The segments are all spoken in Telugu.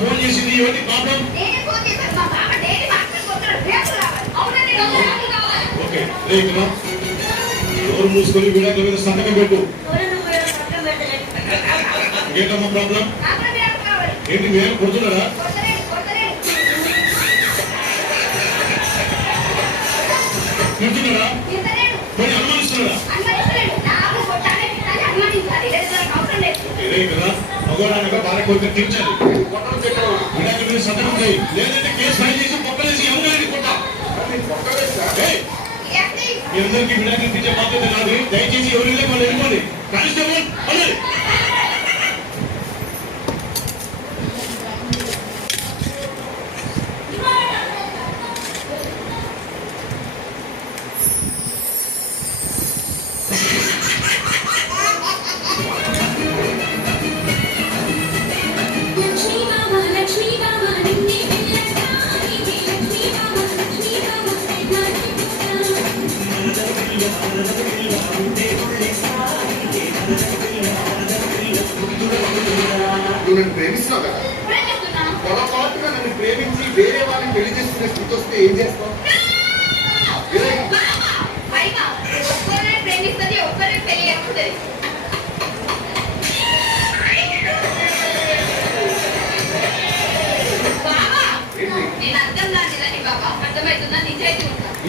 ఫోన్ చేసింది ఎవరు మూసుకొని విడాకుల మీద సంతకం పెట్టు. ఏంటమ్మా ప్రాబ్లం ఏంటి? మేము కొడుతున్నారా? కొడుతున్నారా? మరి అనుమానిస్తున్నారా? కదా మగవాడనగా భార్య కోరిక తీర్చాలి. విడాకుల మీద సంతకం చేయి, లేదంటే కేసు ఫైల్ చేసి పక్కలేసి ఎవరు కొట్టా. మీ అందరికీ విడాకులు ఇప్పించే బాధ్యత నాది. దయచేసి ఎవరు వాళ్ళు వెళ్ళిపోండి. కానిస్టేబుల్ నన్ను ప్రేమిస్తున్నావు కదా, పొరపాటుగా నన్ను ప్రేమించి వేరే వాళ్ళని పెళ్లి చేసుకునే స్థితి వస్తే ఏం చేస్తావు?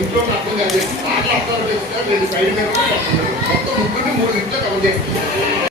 ఇంట్లో అర్థం కాదు, పాటలు అర్థం చేస్తారు, 2 సైడ్ మీద మొత్తం 3 ఇంట్లో కవర్ చేస్తారు.